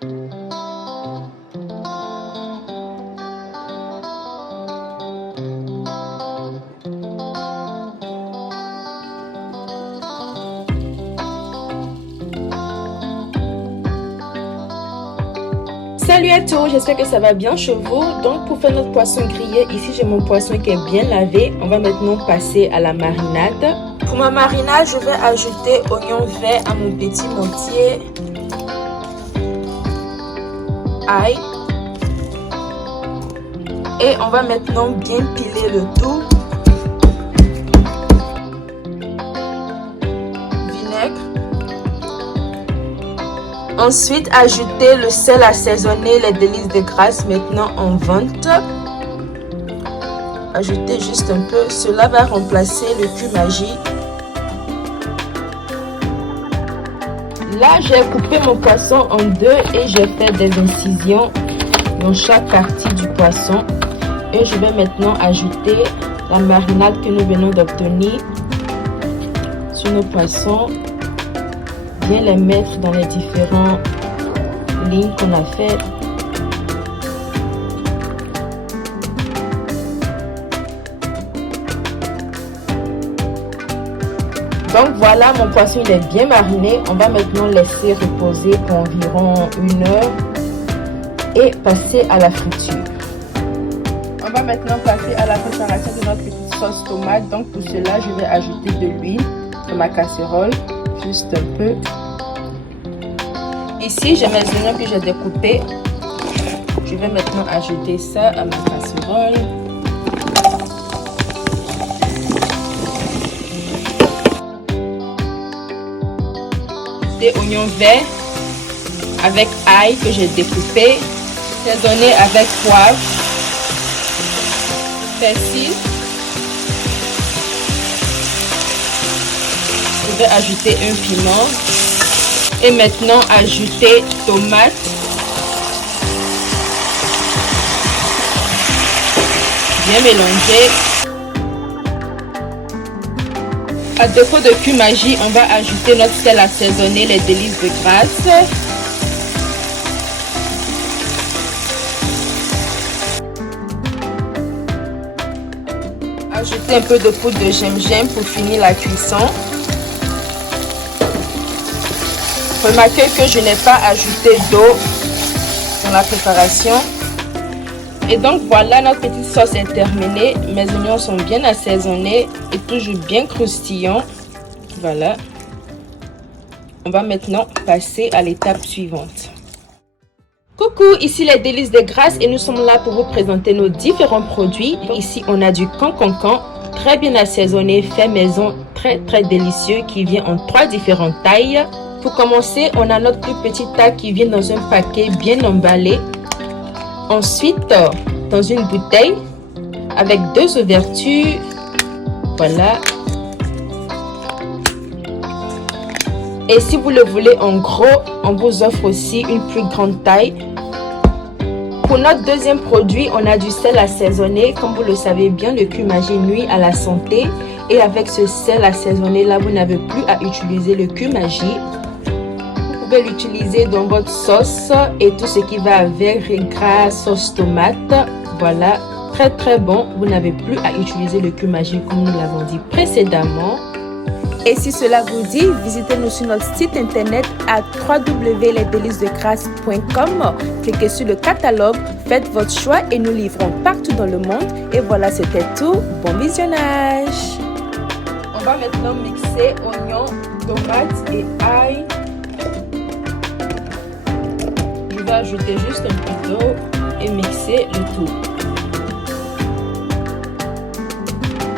Salut à tous, j'espère que ça va bien chez vous. Donc pour faire notre poisson grillé, ici j'ai mon poisson qui est bien lavé. On va maintenant passer à la marinade. Pour ma marinade, je vais ajouter oignon vert à mon petit mortier, ail, et on va maintenant bien piler le tout. Vinaigre. Ensuite, ajouter le sel assaisonné, les délices de Grasse maintenant en vente. Ajoutez juste un peu, cela va remplacer le Cumagie. Là, j'ai coupé mon poisson en deux et j'ai fait des incisions dans chaque partie du poisson. Et je vais maintenant ajouter la marinade que nous venons d'obtenir sur nos poissons. Bien les mettre dans les différentes lignes qu'on a faites. Donc voilà, mon poisson il est bien mariné. On va maintenant laisser reposer pour environ 1 heure et passer à la friture. On va maintenant passer à la préparation de notre petite sauce tomate. Donc pour cela, je vais ajouter de l'huile dans ma casserole, juste un peu. Ici, j'ai mes oignons que j'ai découpés. Je vais maintenant ajouter ça à ma casserole. Des oignons verts avec ail que j'ai découpé. Assaisonné avec poivre, persil. Je vais ajouter un piment. Et maintenant, ajouter tomate. Bien mélanger. À défaut de Cumagie, on va ajouter notre sel assaisonné, les délices de Grasse. Ajouter un peu de poudre de gingembre pour finir la cuisson. Remarquez que je n'ai pas ajouté d'eau dans la préparation. Et donc voilà, notre petite sauce est terminée. Mes oignons sont bien assaisonnés et toujours bien croustillants. Voilà. On va maintenant passer à l'étape suivante. Coucou, ici les délices de Grasse et nous sommes là pour vous présenter nos différents produits. Ici on a du cancancan, très bien assaisonné, fait maison, très délicieux, qui vient en 3 différentes tailles. Pour commencer, on a notre plus petite taille qui vient dans un paquet bien emballé. Ensuite, dans une bouteille avec 2 ouvertures. Voilà. Et si vous le voulez en gros, on vous offre aussi une plus grande taille. Pour notre deuxième produit, on a du sel assaisonné. Comme vous le savez bien, le Cumagie nuit à la santé. Et avec ce sel assaisonné là, vous n'avez plus à utiliser le Cumagie. Vous pouvez l'utiliser dans votre sauce et tout ce qui va avec, gras, sauce tomate. Voilà, très bon. Vous n'avez plus à utiliser le Cumagie comme nous l'avons dit précédemment. Et si cela vous dit, visitez-nous sur notre site internet à www.lesdelicesdegrasse.com. Cliquez sur le catalogue, faites votre choix et nous livrons partout dans le monde. Et voilà, c'était tout. Bon visionnage. On va maintenant mixer oignons, tomates et ail. Je vais ajouter juste un peu d'eau et mixer le tout.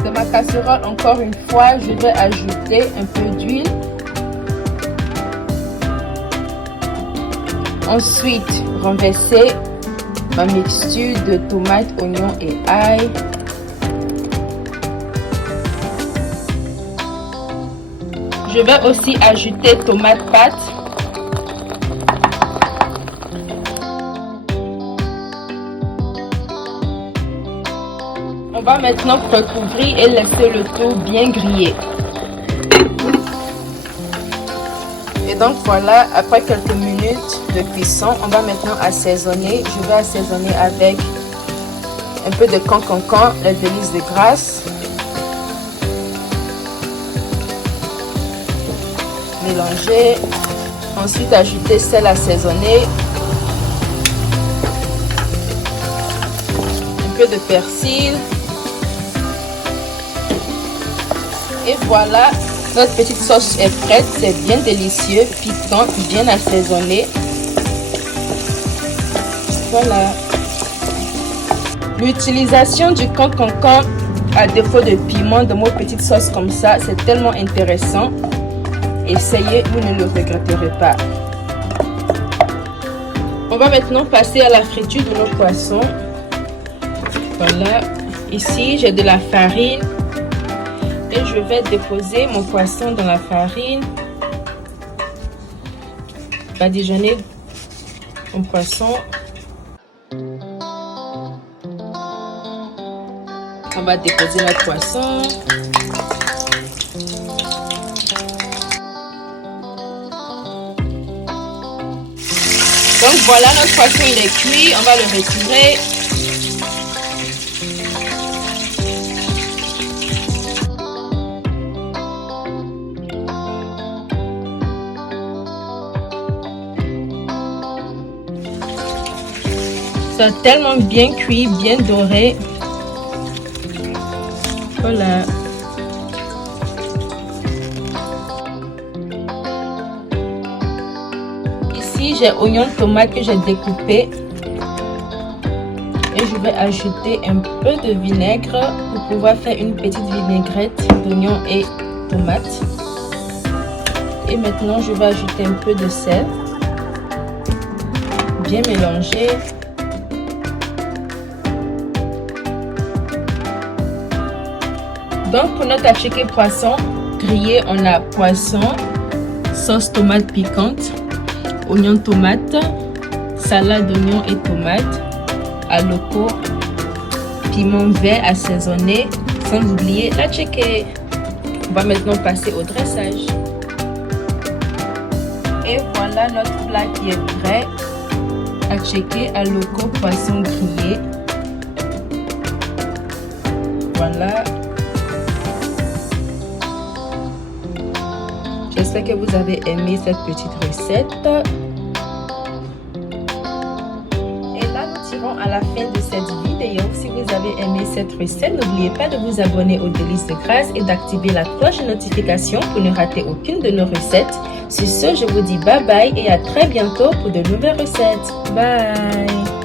Dans ma casserole, encore une fois, je vais ajouter un peu d'huile. Ensuite, renverser ma mixture de tomates, oignons et ail. Je vais aussi ajouter tomate pâte. On va maintenant recouvrir et laisser le tout bien griller. Et donc voilà, après quelques minutes de cuisson, on va maintenant assaisonner. Je vais assaisonner avec un peu de cancancan, les délices de Grasse. Mélanger. Ensuite, ajouter sel assaisonné. Un peu de persil. Et voilà, notre petite sauce est prête. C'est bien délicieux, piquant, bien assaisonné. Voilà. L'utilisation du cancancan à défaut de piment dans nos petites sauces comme ça, c'est tellement intéressant. Essayez, vous ne le regretterez pas. On va maintenant passer à la friture de nos poissons. Voilà. Ici, j'ai de la farine. Et je vais déposer mon poisson dans la farine. Badigeonner mon poisson. On va déposer notre poisson. Donc voilà, notre poisson il est cuit. On va le retirer. Ça a tellement bien cuit, bien doré. Voilà. Ici, j'ai oignon, tomate que j'ai découpé. Et je vais ajouter un peu de vinaigre pour pouvoir faire une petite vinaigrette d'oignon et tomate. Et maintenant, je vais ajouter un peu de sel. Bien mélanger. Donc pour notre attiéké poisson grillé, on a poisson, sauce tomate piquante, oignon tomate, salade d'oignon et tomate, aloko, piment vert assaisonné, sans oublier l'attiéké. On va maintenant passer au dressage. Et voilà notre plat qui est prêt. Attiéké, aloko, poisson grillé. Voilà. J'espère que vous avez aimé cette petite recette. Et là, nous tirons à la fin de cette vidéo. Si vous avez aimé cette recette, n'oubliez pas de vous abonner aux Délices de Grasse et d'activer la cloche de notification pour ne rater aucune de nos recettes. Sur ce, je vous dis bye bye et à très bientôt pour de nouvelles recettes. Bye!